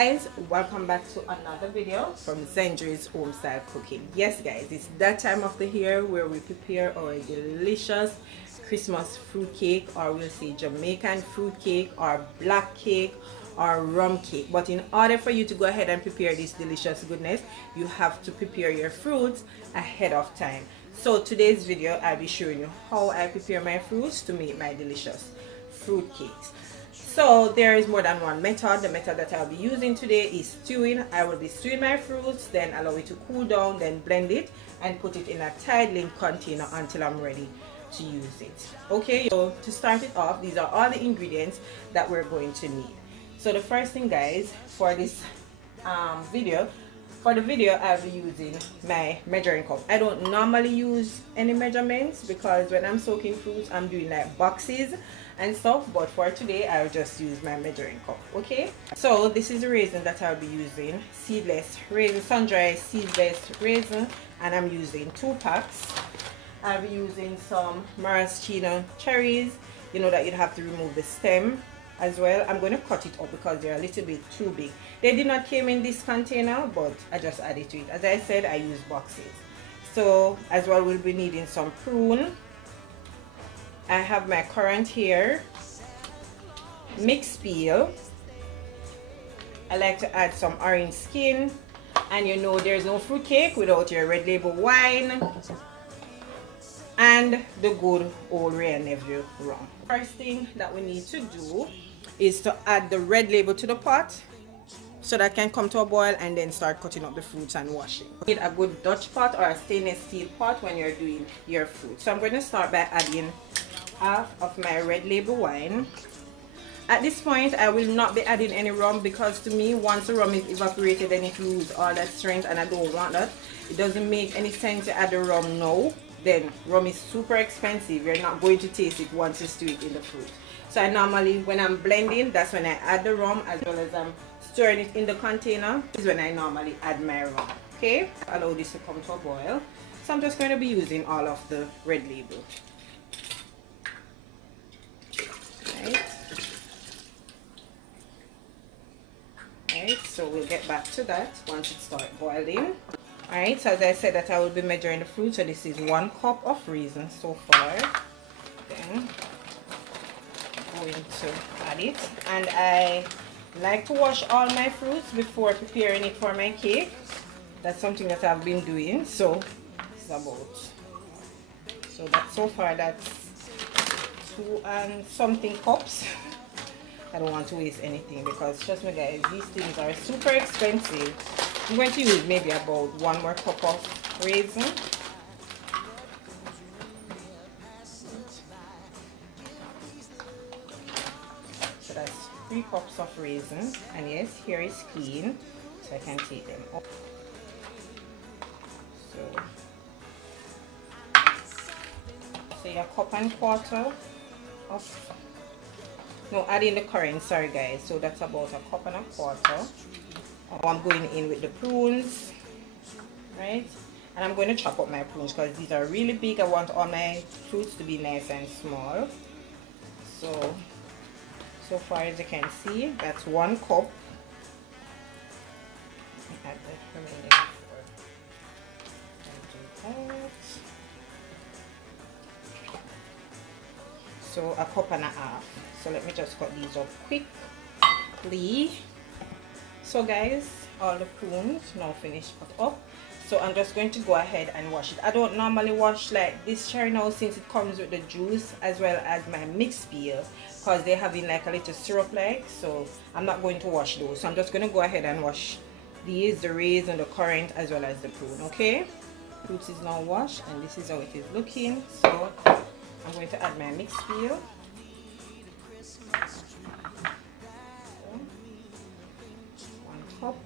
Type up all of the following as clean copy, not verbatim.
guys, welcome back to another video from Zendra's Home Style Cooking. Yes guys, it's that time of the year where we prepare our delicious Christmas fruit cake, or we'll say Jamaican fruit cake, or black cake, or rum cake. But in order for you to go ahead and prepare this delicious goodness, you have to prepare your fruits ahead of time. So today's video, I'll be showing you how I prepare my fruits to make my delicious fruit cakes. So there is more than one method. The method that I'll be using today is stewing. I will be stewing my fruits, then allow it to cool down, then blend it and put it in a tight-linked container until I'm ready to use it. Okay, so to start it off, these are all the ingredients that we're going to need. So the first thing guys, for this video, I'll be using my measuring cup. I don't normally use any measurements because when I'm soaking fruits, I'm doing like boxes and stuff, but for today I'll just use my measuring cup. Okay, so this is the raisin that I'll be using, seedless raisin, sun-dried seedless raisin, and I'm using 2 packs. I'll be using some maraschino cherries, you know that you'd have to remove the stem as well. I'm going to cut it up because they're a little bit too big. They did not came in this container, but I just added to it. As I said, I use boxes. So as well, we'll be needing some prune. I have my currant here, mixed peel. I like to add some orange skin, and you know there's no fruit cake without your red label wine and the good old Ray and Nephew rum. First thing that we need to do is to add the red label to the pot so that can come to a boil, and then start cutting up the fruits and washing. You need a good Dutch pot or a stainless steel pot when you're doing your fruit. So I'm going to start by adding half of my red label wine. At this point I will not be adding any rum because to me, once the rum is evaporated, then it loses all that strength, and I don't want that. It doesn't make any sense to add the rum now. Then rum is super expensive. You're not going to taste it once you stew it in the fruit. So I normally, when I'm blending, that's when I add the rum, as well as I'm stirring it in the container. This is when I normally add my rum. Okay, allow this to come to a boil. So I'm just going to be using all of the red label. Right, so we'll get back to that once it starts boiling. Alright, so as I said that I will be measuring the fruit, so this is 1 cup of raisin so far. Then I'm going to add it, and I like to wash all my fruits before preparing it for my cake. That's something that I've been doing, so it's about, so that so far that's 2 and something cups. I don't want to waste anything because trust me guys, these things are super expensive. I'm going to use maybe about 1 more cup of raisin. So that's 3 cups of raisin, and yes, here is clean, so I can take them up. So say 1.25 cups of, no, adding the currant, sorry guys, so that's about 1.25 cups. I'm going in with the prunes, right? And I'm going to chop up my prunes because these are really big. I want all my fruits to be nice and small. So far as you can see, that's 1 cup. Add the remaining 4. So 1.5 cups. So let me just cut these up quickly. So guys, all the prunes now finished cut up. So I'm just going to go ahead and wash it. I don't normally wash like this cherry now, since it comes with the juice as well as my mixed peel, because they're having like a little syrup like, so I'm not going to wash those. So I'm just going to go ahead and wash these, the raisin, the currant, as well as the prune. Okay, fruit is now washed, and this is how it is looking. So I'm going to add my mixed peel. Cup.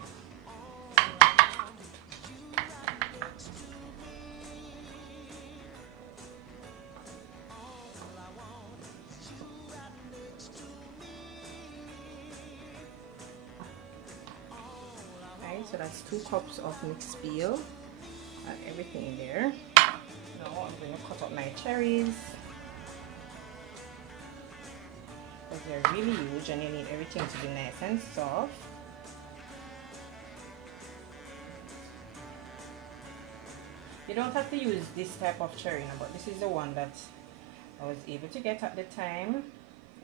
Right, so that's 2 cups of mixed peel. Add everything in there. Now I'm going to cut up my cherries because they're really huge and you need everything to be nice and soft. You don't have to use this type of cherry, but this is the one that I was able to get at the time,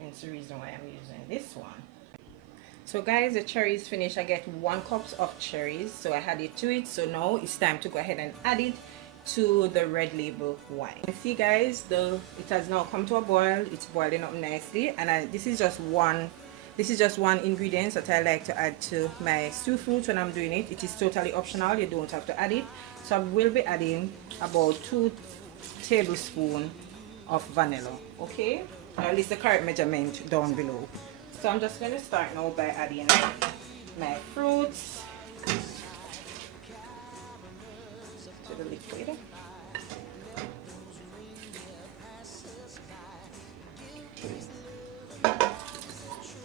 and it's the reason why I'm using this one. So guys, the cherry is finished. I get 1 cup of cherries, so I add it to it. So now it's time to go ahead and add it to the red label wine. You see guys, it has now come to a boil. It's boiling up nicely, and this is just one ingredient that I like to add to my stew fruit when I'm doing it. It is totally optional, you don't have to add it. So I will be adding about 2 tablespoons of vanilla, okay, or at least the correct measurement down below. So I'm just going to start now by adding my fruits to the liquid.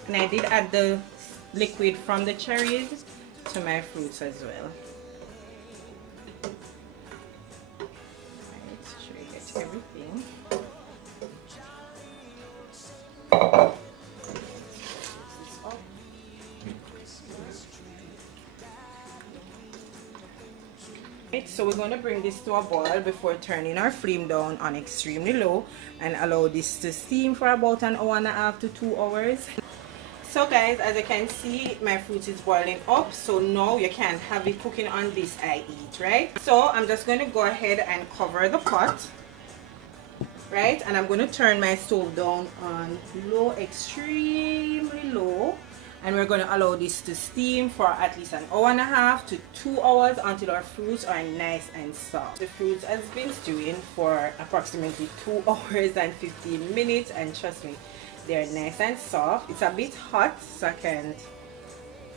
And I did add the liquid from the cherries to my fruits as well. Make sure you get everything. So we're going to bring this to a boil before turning our flame down on extremely low and allow this to steam for about 1.5 hours to 2 hours. So guys, as you can see, my fruit is boiling up, so now you can have it cooking on this I eat, right? So I'm just going to go ahead and cover the pot, right? And I'm going to turn my stove down on low, extremely low, and we're going to allow this to steam for at least 1.5 hours to 2 hours until our fruits are nice and soft. The fruits has been stewing for approximately 2 hours and 15 minutes, and trust me, they're nice and soft. It's a bit hot, so I can't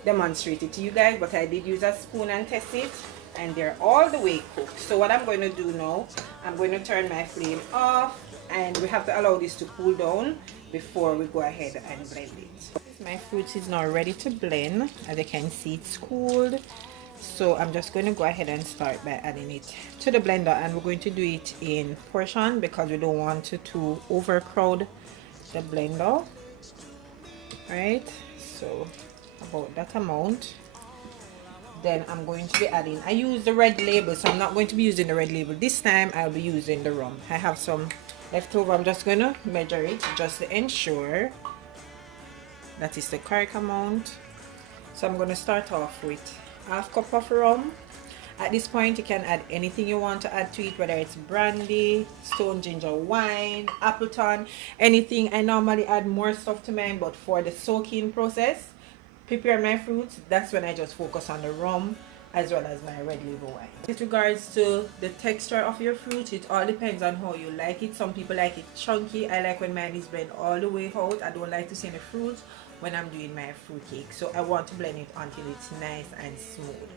demonstrate it to you guys, but I did use a spoon and test it, and they're all the way cooked. So what I'm going to do now, I'm going to turn my flame off, and we have to allow this to cool down before we go ahead and blend it. My fruit is now ready to blend. As you can see, it's cooled. So I'm just going to go ahead and start by adding it to the blender, and we're going to do it in portion because we don't want to overcrowd the blender, right? So about that amount. Then I'm going to be adding, I use the red label, so I'm not going to be using the red label this time. I'll be using the rum. I have some left over. I'm just going to measure it just to ensure that is the correct amount. So I'm going to start off with 1/2 cup of rum. At this point, you can add anything you want to add to it, whether it's brandy, stone ginger wine, Appleton, anything. I normally add more stuff to mine, but for the soaking process, prepare my fruits, that's when I just focus on the rum as well as my red label wine. With regards to the texture of your fruit, it all depends on how you like it. Some people like it chunky. I like when mine is blend all the way out. I don't like to see the fruit when I'm doing my fruit cake, so I want to blend it until it's nice and smooth.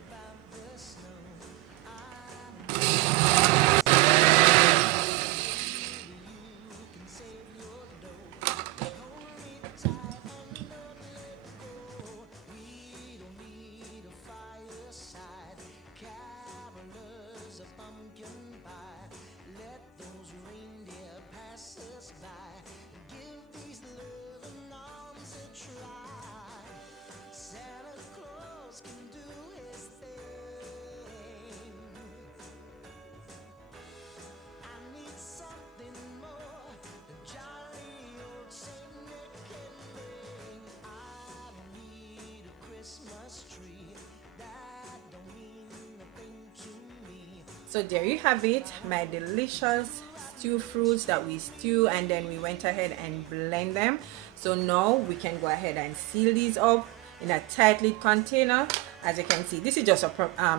So there you have it, my delicious stew fruits that we stew and then we went ahead and blend them. So now we can go ahead and seal these up in a tight lid container. As you can see, this is just a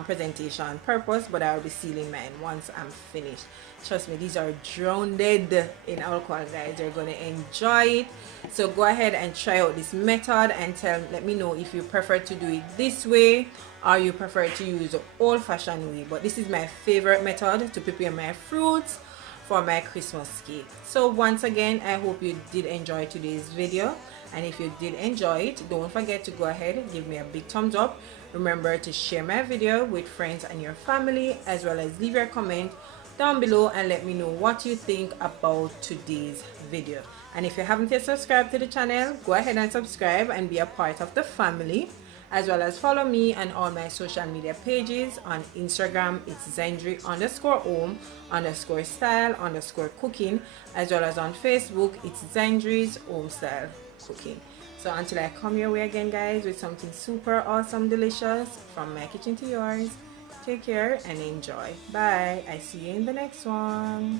presentation purpose, but I'll be sealing mine once I'm finished. Trust me, these are drowned in alcohol, guys. You're gonna enjoy it. So go ahead and try out this method and let me know if you prefer to do it this way or you prefer to use the old-fashioned way. But this is my favorite method to prepare my fruits for my Christmas cake. So once again, I hope you did enjoy today's video, and if you did enjoy it, don't forget to go ahead and give me a big thumbs up. Remember to share my video with friends and your family, as well as leave your comment down below and let me know what you think about today's video. And if you haven't yet subscribed to the channel, go ahead and subscribe and be a part of the family. as well as follow me on all my social media pages. On Instagram it's Zendry_home_style_cooking, as well as on Facebook it's Zendry's Home Style Cooking. So until I come your way again, guys, with something super awesome delicious from my kitchen to yours, take care and enjoy. Bye. I see you in the next one.